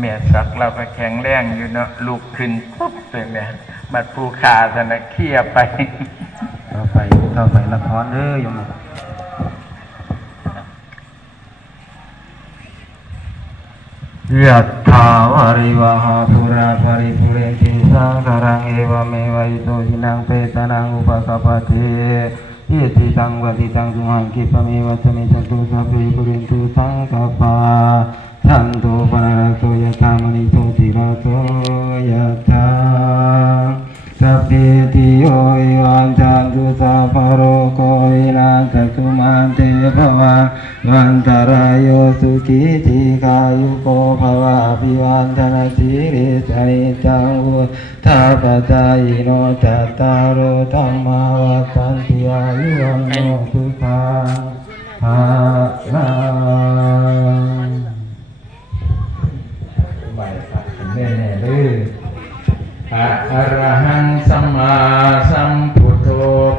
แม่สักเราก็แข็งแรงอยู่เนาะลูกขึ้นปุ๊บเลยแม่บัดผู้ขาสนะเคลียไปต่อไปละครโยมยัตถาวาริวหาปุราภริปุเรนติสังขรังเอวเมวะอิโตทินังเปตานังอุปกัปปติอิติตังวะติตังสุหังคิปะเมวะสมิจตุสัพเพปุเรนตุสังกปาทันโตปนารโสยถามณิโชติระโสยถาสัพพิติโยวิวัชชันตุสัพพะโรโควินาศสุมาเตภวังวันตรายโยสุขีติกายุโกภวะอภิวันธนาสิริสนิจังวุฒาปจายโนจัตตารโอธัมมาวัฏันติอายุวันโนสุขังภาลังใบสักแน่ๆเลยอะระหังสัมมาสัมพุทโธ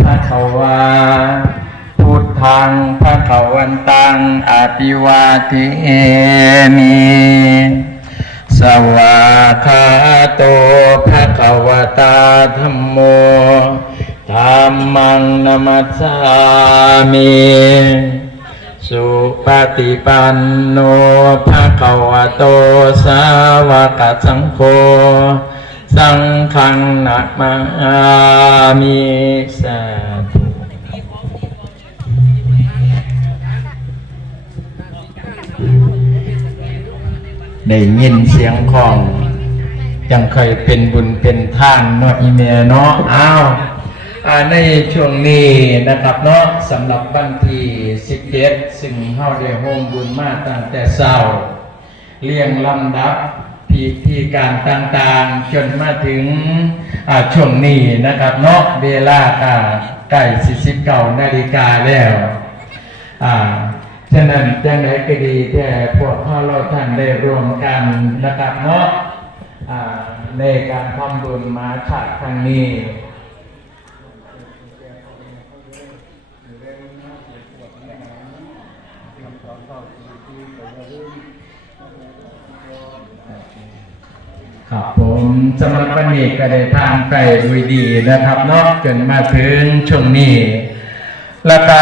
ภะคะวาพุทธังภะคะวันตังอภิวาเทมิสวากขาโตภะคะวะตาธัมโมธัมมังนัมมัสสามิสุปฏิปันโนภะคะวะโตสาวกสังโฆสังฆังนะมามิสาธุได้ยินเสียงของยังเคยเป็นบุญเป็นท่านเนาะอีเมเนาะอ้าวในช่วงนี้นะครับเนาะสำหรับวันที่17ซึ่งเฮาได้โฮมบุญมาตั้งแต่เช้าเรียงลำดับพิธีการต่างๆจนมาถึงช่วงนี้นะครับเนาะเวลาใกล้49 นาฬิกาแล้วฉะนั้นจังไดก็ดีแท้พวกเราท่านได้รวมกันนะครับเนาะในการทำบุญมาฉากครั้งนี้ครับผมสำหรับวันนี้ก็ได้ทางไปด้วยดีนะครับเนาะจนมาถึงช่วงนี้แล้วก็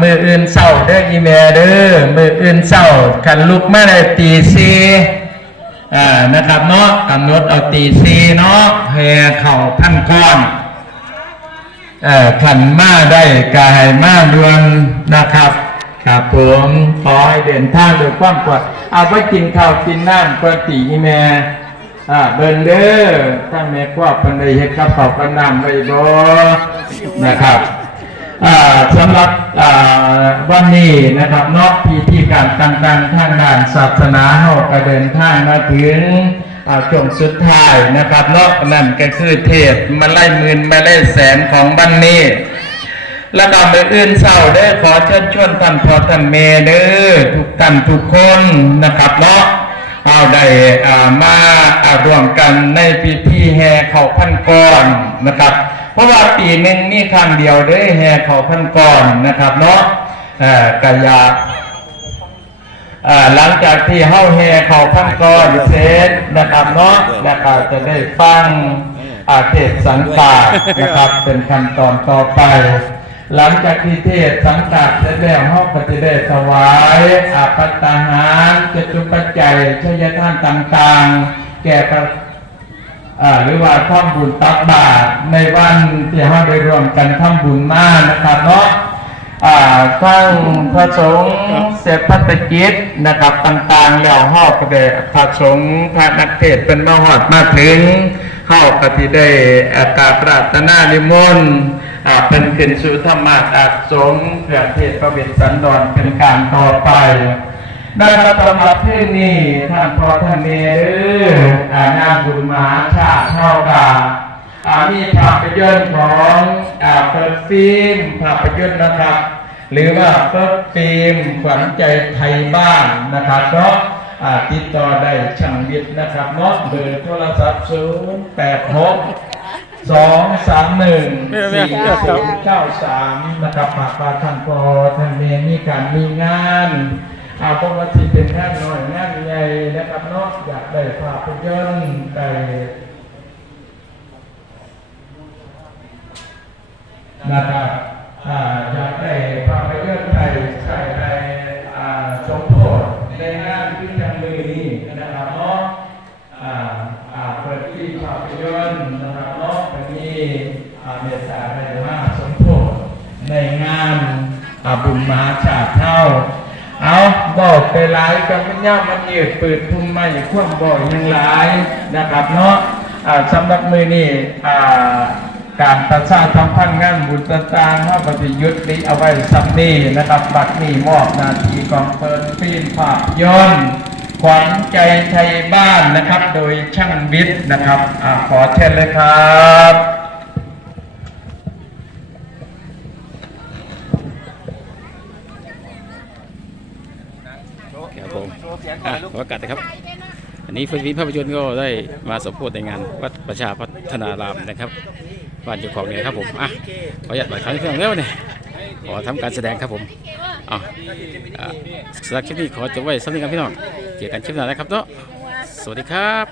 มืออื่นเศร้าเด้ออีเมลเด้อมืออื่นเศร้าขันลุกมาได้ตี4นะครับเนาะกำหนดเอาตี4เนาะแห่เข่าพันก้อนขันมาได้กายมาดวงนะครับครับผมขอให้เดินทางโดยความปลอดเอาไปกินข้าวกินน้ำก่อนตีอีเมลเดินเด้อถ้าแม่ครอบคนใดเฮ็ดกับข้าวกับน้ำไว้บ่นะครับสำหรับวันนี้นะครับเนาะพิธีการต่างๆทางด้านศาสนาเฮาก็เดินทางมาถึงช่วงสุดท้ายนะครับเนาะนั่นก็คือเทศมาไล่หมื่นมาไล่แสนของวันนี้และดำอื่นเศร้าได้ขอเชิญชวนท่านพ่อท่านแม่เด้อทุกท่านทุกคนนะครับเนาะเอาได้มาร่วมกันในพิธีแห่เข่าพันก้อนนะครับเพราะว่าปีหนึ่งมีครั้งเดียวได้แห่เข่าพันก้อนนะครับเนาะกายาหลังจากที่เฮาแห่เข่าพันก้อนเสร็จนะครับเนาะแล้วก็จะได้ฟังเทศสังฆานะครับเป็นขั้นตอนต่อไปหลังจากที่เทศสังฆาเสร็จแล้วเฮาก็จะได้ถวายภัตตาหารจตุปัจจัยชยทานต่างๆแก่หรือว่าทำบุญตักบาตรในวันที่เราได้ร่วมกันทำบุญมานะครับเนาะฟังพระสงฆ์เสพพัฒกิจนะครับต่างๆแล้วเฮาก็ได้พระสงฆ์พระนักเทศน์เป็นมาฮอดมาถึงเฮาก็สิได้กราบปรารถนานิมนต์เป็นขึ้นสู่ธรรมะสงฆ์เพื่อเทศน์พระเวสสันดรเป็นการต่อไปได้รับสำหรับที่นี่ท่านพ่อท่านแม่งานบุญมหาชาติเท่ากับมีภาพยนตร์ของเปิดฟิล์มภาพยนตร์นะครับหรือว่าเปิดฟิล์มขวัญใจไทยบ้านนะครับเนาะติดต่อได้ช่างวิทย์นะครับเนาะเบอร์โทรศัพท์086-231-4093นะครับฝากท่านพ่อท่านแม่มีการมีงาน ปกติเป็นงานน้อยงานใหญ่นะครับเนาะอยากได้ภาพยนตร์ได้นะครับอยากได้ภาพยนตร์ไทยใส่ในสมโภชในงานที่ทำมือนี้นะครับเนาะเปิดที่ภาพยนตร์นะครับเนาะวันนี้เมษาได้มาสมโภชในงานบุญมหาชาติเท่าเอาบอกไปหลายกับมันย่ามันยืดเปิดพุ่มไม่คว่ำบ่อยยังหลายนะครับเนาะสำหรับมือนี้การประชาสัมพันธ์งานบุญต่างๆถ้าปฏิยุทธ์นี้เอาไว้สักนี้นะครับบัดนี้มอบหน้าที่กองเปิดฟิล์มภาพยนตร์ขวัญใจไทยบ้านนะครับโดยช่างวิทย์นะครับขอเชิญเลยครับ ครับผมขอโอกาสนะครับอันนี้ฟิล์มภาพยนตร์ก็ได้มาสมโภชในงานวัดประชาพัฒนารามนะครับบ้านเจ้าของเนี่ยครับผมขออนุญาตบัตรครั้งที่2แล้วเนี่ยขอทำการแสดงครับผมสำหรับคลิปนี้ขอจบไว้สักนิดครับพี่น้องเจอกันคลิปหน้านะครับเนาะสวัสดีครับ